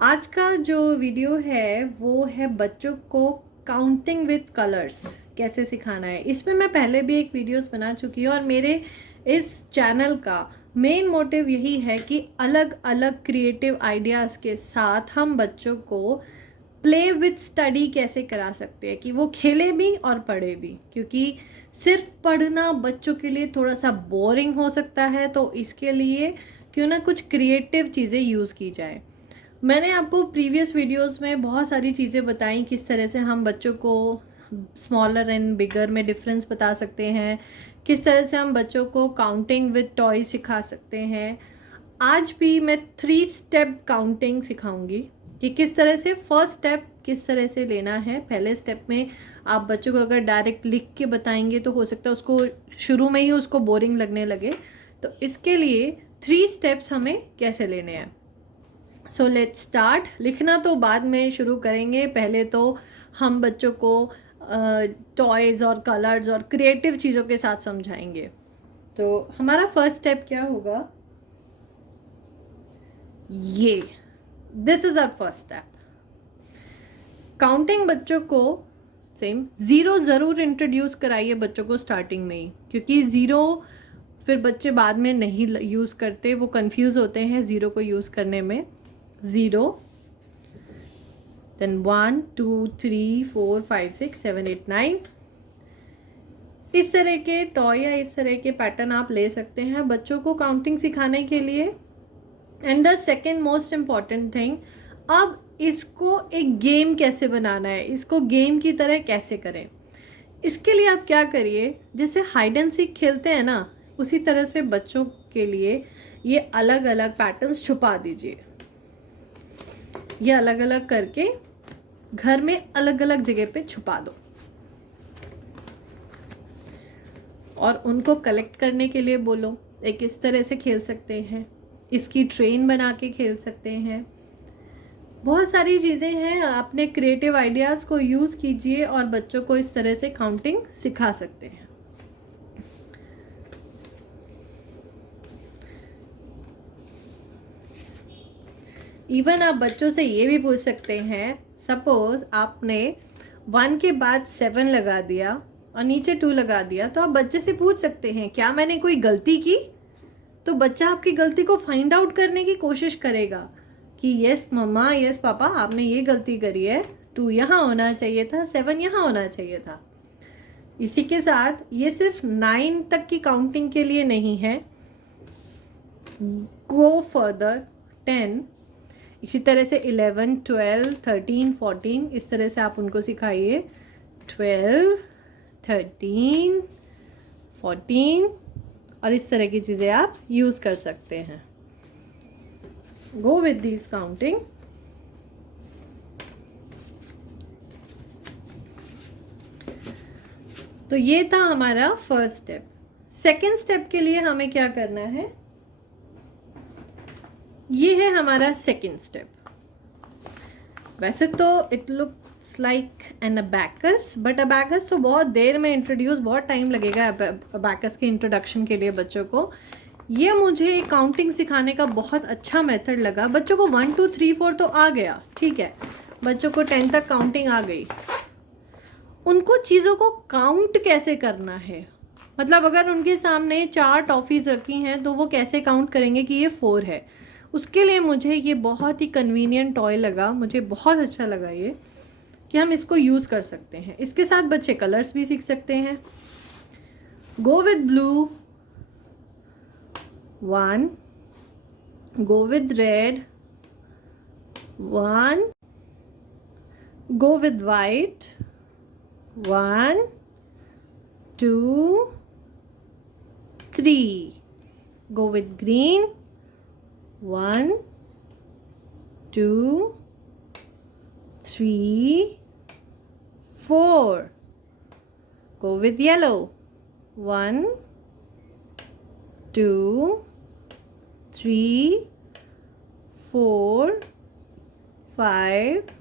आज का जो वीडियो है वो है बच्चों को काउंटिंग विद कलर्स कैसे सिखाना है। इसमें मैं पहले भी एक वीडियोस बना चुकी हूँ और मेरे इस चैनल का मेन मोटिव यही है कि अलग अलग क्रिएटिव आइडियाज़ के साथ हम बच्चों को प्ले विद स्टडी कैसे करा सकते हैं कि वो खेले भी और पढ़े भी, क्योंकि सिर्फ पढ़ना बच्चों के लिए थोड़ा सा बोरिंग हो सकता है। तो इसके लिए क्यों ना कुछ क्रिएटिव चीज़ें यूज़ की जाए। मैंने आपको प्रीवियस वीडियोस में बहुत सारी चीज़ें बताई किस तरह से हम बच्चों को स्मॉलर एंड बिगर में डिफरेंस बता सकते हैं, किस तरह से हम बच्चों को काउंटिंग विद टॉय सिखा सकते हैं। आज भी मैं 3 स्टेप काउंटिंग सिखाऊंगी कि किस तरह से फर्स्ट स्टेप किस तरह से लेना है। पहले स्टेप में आप बच्चों को अगर डायरेक्ट लिख के बताएंगे तो हो सकता है उसको शुरू में ही उसको बोरिंग लगने लगे। तो इसके लिए 3 स्टेप्स हमें कैसे लेने हैं। So let's start. लिखना तो बाद में शुरू करेंगे, पहले तो हम बच्चों को टॉयज़ और कलर्स और क्रिएटिव चीज़ों के साथ समझाएंगे। तो हमारा फर्स्ट स्टेप क्या होगा, ये this is our first step. Counting बच्चों को सेम ज़ीरो ज़रूर इंट्रोड्यूस कराइए बच्चों को स्टार्टिंग में ही, क्योंकि ज़ीरो फिर बच्चे बाद में नहीं यूज़ करते, वो कंफ्यूज होते हैं ज़ीरो को यूज़ करने में। 0, then 1 2 3 4 5 6 7 8 9 इस तरह के टॉय या इस तरह के पैटर्न आप ले सकते हैं बच्चों को काउंटिंग सिखाने के लिए। And the second most important thing, अब इसको एक गेम कैसे बनाना है, इसको गेम की तरह कैसे करें। इसके लिए आप क्या करिए, जैसे हाइड एंड सीक खेलते हैं ना, उसी तरह से बच्चों के लिए ये अलग अलग पैटर्न्स छुपा दीजिए। ये अलग अलग करके घर में अलग अलग जगह पे छुपा दो और उनको कलेक्ट करने के लिए बोलो। एक इस तरह से खेल सकते हैं, इसकी ट्रेन बना के खेल सकते हैं। बहुत सारी चीज़ें हैं, अपने क्रिएटिव आइडियाज़ को यूज़ कीजिए और बच्चों को इस तरह से काउंटिंग सिखा सकते हैं। इवन आप बच्चों से ये भी पूछ सकते हैं, सपोज आपने 1 के बाद 7 लगा दिया और नीचे 2 लगा दिया, तो आप बच्चे से पूछ सकते हैं क्या मैंने कोई गलती की। तो बच्चा आपकी गलती को फाइंड आउट करने की कोशिश करेगा कि यस मम्मा, यस पापा, आपने ये गलती करी है, 2 यहाँ होना चाहिए था, 7 यहाँ होना चाहिए था। इसी के साथ ये सिर्फ 9 तक की काउंटिंग के लिए नहीं है, गो फर्दर 10, इसी तरह से 11 12 13 14 इस तरह से आप उनको सिखाइए। 12 13 14 और इस तरह की चीज़ें आप यूज़ कर सकते हैं। Go with this counting. तो ये था हमारा फर्स्ट स्टेप। सेकेंड स्टेप के लिए हमें क्या करना है, ये है हमारा सेकेंड स्टेप। वैसे तो it looks like an abacus, but abacus तो बहुत देर में इंट्रोड्यूस, बहुत टाइम लगेगा अबैकस के इंट्रोडक्शन के लिए बच्चों को। ये मुझे काउंटिंग सिखाने का बहुत अच्छा मेथड लगा। बच्चों को 1 2 3 4 तो आ गया, ठीक है, बच्चों को 10 तक काउंटिंग आ गई। उनको चीज़ों को काउंट कैसे करना है, मतलब अगर उनके सामने 4 टॉफ़ीज़ रखी हैं तो वो कैसे काउंट करेंगे कि ये 4 है। उसके लिए मुझे ये बहुत ही कन्वीनियंट टॉय लगा, मुझे बहुत अच्छा लगा ये कि हम इसको यूज़ कर सकते हैं। इसके साथ बच्चे कलर्स भी सीख सकते हैं। Go with blue 1, go with red 1, go with white 1 2 3, go with green 1 2 3 4, go with yellow 1 2 3 4 5।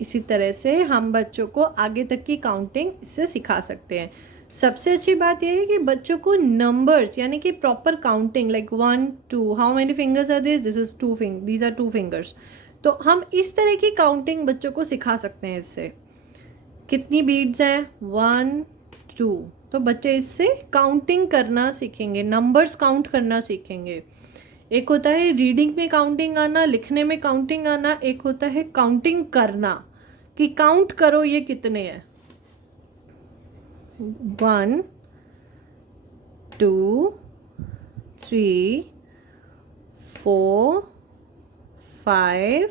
इसी तरह से हम बच्चों को आगे तक की काउंटिंग इससे सिखा सकते हैं। सबसे अच्छी बात यह है कि बच्चों को नंबर्स यानी कि proper counting like 1 2 how many fingers are this, this is 2 finger, these are 2 fingers. तो हम इस तरह की काउंटिंग बच्चों को सिखा सकते हैं इससे। कितनी बीड्स हैं, 1 2, तो बच्चे इससे काउंटिंग करना सीखेंगे, नंबर्स काउंट करना सीखेंगे। एक होता है रीडिंग में काउंटिंग आना, लिखने में काउंटिंग आना, एक होता है काउंटिंग करना कि काउंट करो ये कितने हैं, 1 2 3 4 5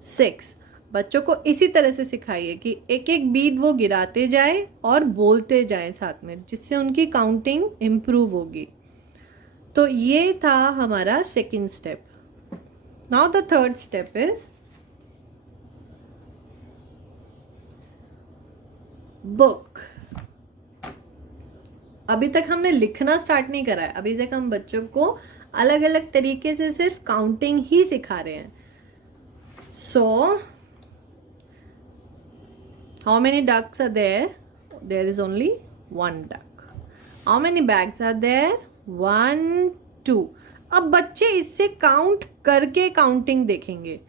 6। बच्चों को इसी तरह से सिखाइए कि एक एक बीट वो गिराते जाए और बोलते जाए साथ में, जिससे उनकी काउंटिंग इम्प्रूव होगी। तो ये था हमारा second step. Now the third step is book. अभी तक हमने लिखना स्टार्ट नहीं करा है, अभी तक हम बच्चों को अलग अलग तरीके से सिर्फ काउंटिंग ही सिखा रहे हैं। So how many ducks are there, there is only 1 duck. How many bags are there, 1 2। अब बच्चे इससे काउंट करके काउंटिंग देखेंगे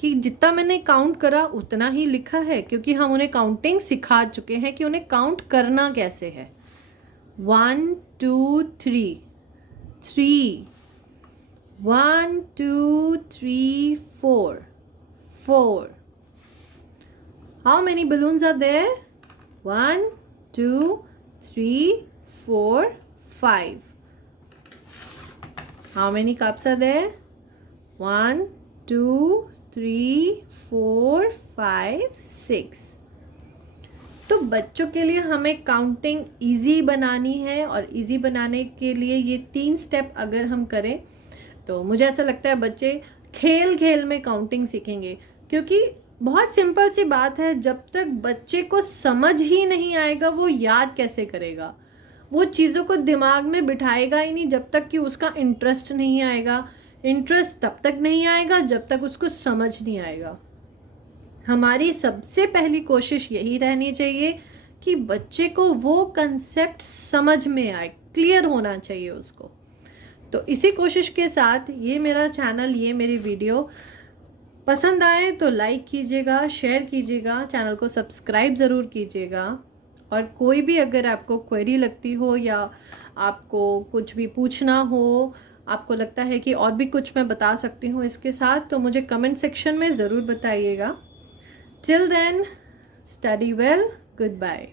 कि जितना मैंने काउंट करा उतना ही लिखा है, क्योंकि हम उन्हें काउंटिंग सिखा चुके हैं कि उन्हें काउंट करना कैसे है। 1 2 3 3, 1 2 3 4 4। How many balloons are there? 1 2 3 4 5। How many cups are there? 1 2 3 4 5 6। तो बच्चों के लिए हमें काउंटिंग इजी बनानी है, और इजी बनाने के लिए ये 3 स्टेप अगर हम करें तो मुझे ऐसा लगता है बच्चे खेल खेल में काउंटिंग सीखेंगे। क्योंकि बहुत सिंपल सी बात है, जब तक बच्चे को समझ ही नहीं आएगा वो याद कैसे करेगा, वो चीज़ों को दिमाग में बिठाएगा ही नहीं जब तक कि उसका इंटरेस्ट नहीं आएगा। इंटरेस्ट तब तक नहीं आएगा जब तक उसको समझ नहीं आएगा। हमारी सबसे पहली कोशिश यही रहनी चाहिए कि बच्चे को वो कंसेप्ट समझ में आए, क्लियर होना चाहिए उसको। तो इसी कोशिश के साथ ये मेरा चैनल, ये मेरी वीडियो पसंद आए तो लाइक कीजिएगा, शेयर कीजिएगा, चैनल को सब्सक्राइब ज़रूर कीजिएगा। और कोई भी अगर आपको क्वेरी लगती हो या आपको कुछ भी पूछना हो, आपको लगता है कि और भी कुछ मैं बता सकती हूँ इसके साथ, तो मुझे कमेंट सेक्शन में ज़रूर बताइएगा। Till then, study well. Goodbye.